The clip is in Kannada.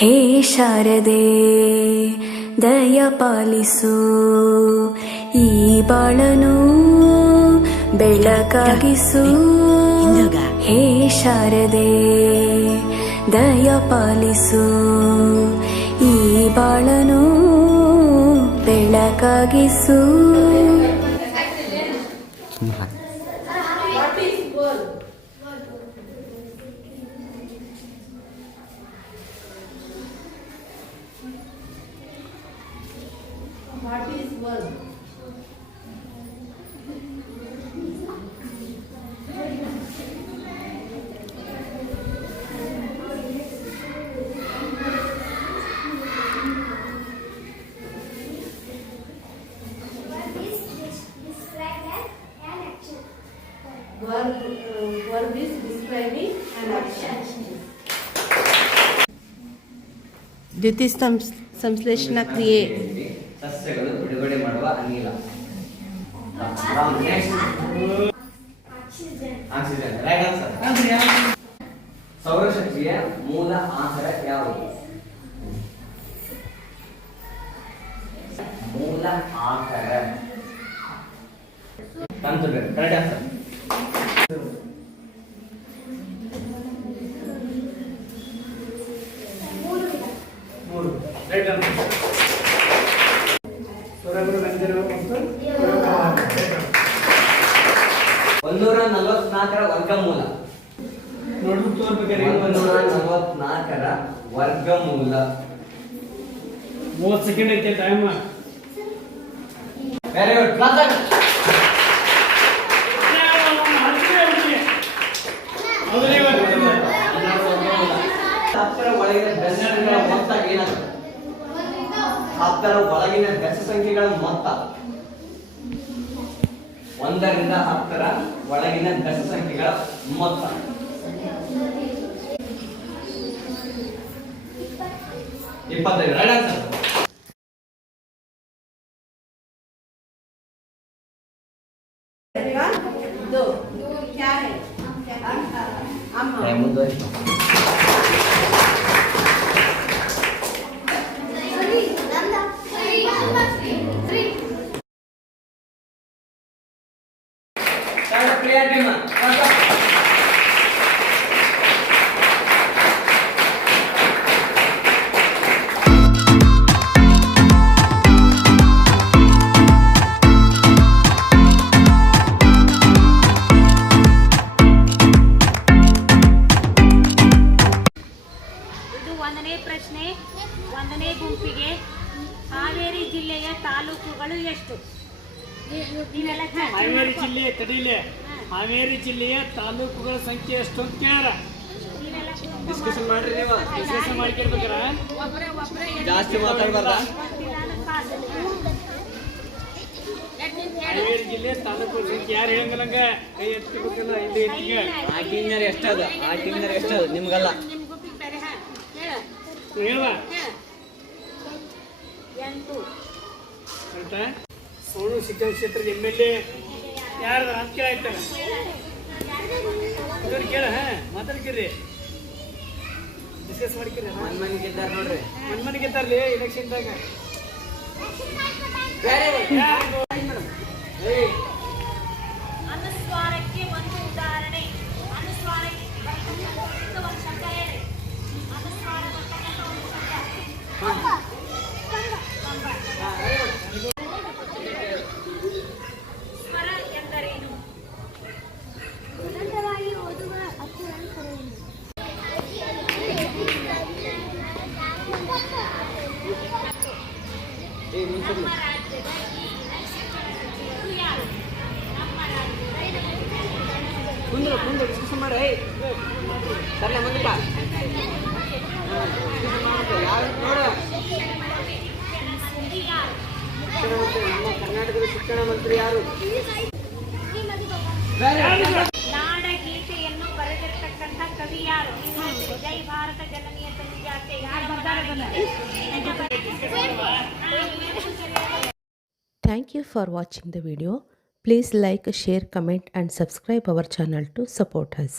ಹೇ ಶಾರದೆ ದಯ ಪಾಲಿಸು, ಈ ಬಾಳನು ಬೆಳಕಾಗಿಸು. ಹೇ ಶಾರದೆ ದಯ ಪಾಲಿಸು, ಈ ಬಾಳನು ಬೆಳಕಾಗಿಸು. What is verb? Verb is describing an action. ದ್ಯುತಿ ಸಂಶ್ಲೇಷಣ ಕ್ರಿಯೆ. ಸಸ್ಯಗಳು ಬಿಡುಗಡೆ ಮಾಡುವ ಅನಿಲ ಆಕ್ಸಿಜನ್. Right answer. ಸೌರಶಕ್ತಿಯ ಮೂಲ ಆಹಾರ ಯಾವುದು? ಮೂಲ ಆಹಾರ ತಂತುಗಳು. Right answer. ಮೂರು. Right answer. 144ರ ವರ್ಗಮೂಲ. 144ರ ವರ್ಗಮೂಲ. 30 ಸೆಕೆಂಡ್ ಐತೆ ಟೈಮ್. Very good. ಕ್ಲಾಸ್. 10ರ ಒಳಗಿನ ಬೆಸ ಸಂಖ್ಯೆಗಳ ಮೊತ್ತ ಏನಾಗುತ್ತೆ? 10ರ ಒಳಗಿನ ಬೆಸ ಸಂಖ್ಯೆಗಳ ಮೊತ್ತ. 1ರಿಂದ 10ರ ಒಳಗಿನ ಬೆಸ ಸಂಖ್ಯೆಗಳ ಮೊತ್ತ. 25. Right answer. दो क्या है? ಪ್ರಶ್ನೆ. 1ನೇ ಗುಂಪಿಗೆ ಹಾವೇರಿ ಜಿಲ್ಲೆಯ ತಾಲೂಕುಗಳು ಎಷ್ಟು? ಹಾವೇರಿ ಜಿಲ್ಲೆಯ ತಾಲೂಕುಗಳ ಸಂಖ್ಯೆ ಎಷ್ಟು ಅಂತ ಕೇಳ್ಯಾರ. ಡಿಸ್ಕಷನ್ ಮಾಡ್ರಿ. ನೀವು ಡಿಸ್ಕಷನ್ ಮಾಡ್ಕೊಳ್ಬೇಕಾರ ಜಾಸ್ತಿ ಮಾತಾಡಬಾರ್ದ. ಹಾವೇರಿ ಜಿಲ್ಲೆ ತಾಲೂಕುಗಳ ಸಂಖ್ಯೆ ಯಾರು ಹೇಳಂಗಲ್ಲಂಗ ಕೈ ಎತ್ತಬೇಕಲ್ಲ. ಇಲ್ಲಿ ಎತ್ತಿಗೆ ಆಕಿಂಗರ್ ಎಷ್ಟದ? ಆಕಿಂಗರ್ ಎಷ್ಟದ? ನಿಮ್ಗಲ್ಲ ಹೇಳುವ. 8. ಸೋನು ಶಿಕ್ಷಣ ಕ್ಷೇತ್ರದ MLA ಯಾರು ಅಂತ ಕೇಳಾಯ್ತಾರ. ಕೇಳ ಮಾತಾಡ್ಕಿರಿ. ಡಿಸ್ಕಸ್ ಮಾಡ್ಕಿರಿ. ಮನ್ಮನಿ ಗೆದ್ದಾರ ನೋಡ್ರಿ. ಮನ್ಮನಿ ಗೆದ್ದಾರ್ಲಿ ಎಲೆಕ್ಷನ್ದಾಗ. ಅನುಸ್ವಾರಕ್ಕೆ ಒಂದು ಉದಾಹರಣೆ. ಅನುಸ್ವಾರಕ್ಕೆ ಒಂದು ಶಬ್ದ ಹೇಳಿ. ಅನುಸ್ವಾರ ಬರ್ತಕ್ಕಂಥ ಒಂದು ಶಬ್ದ. ಸ್ವರ ಎಂದರೇನು? ಸ್ವತಂತ್ರವಾಗಿ ಓದುವ ಅಕ್ಷರವನ್ನು ಕರೆಯುವುದು. ನಮ್ಮ ರಾಜ್ಯದ ಈ ಶಿಕ್ಷಣ ಸಚಿವರು ಯಾರು? ನಮ್ಮ ರಾಜ್ಯದ ಡಿಸ್ಕಷನ್ ಮಾಡಿ. ಸರಿ ಮುಂದಕ್ಕ ಯಾರು ನೋಡ. ನಮ್ಮ ಕರ್ನಾಟಕದ ಶಿಕ್ಷಣ ಮಂತ್ರಿ ಯಾರು? ನಾಡಗೀತೆಯನ್ನು ಬರೆದಿರ್ತಕ್ಕಂಥ ಕವಿ ಯಾರು? ಜೈ ಭಾರತ ಜನನಿಯ ಸಂಜಾತೆ ಯಾರು? Thank you for watching the video. Please like, share, comment and subscribe our channel to support us.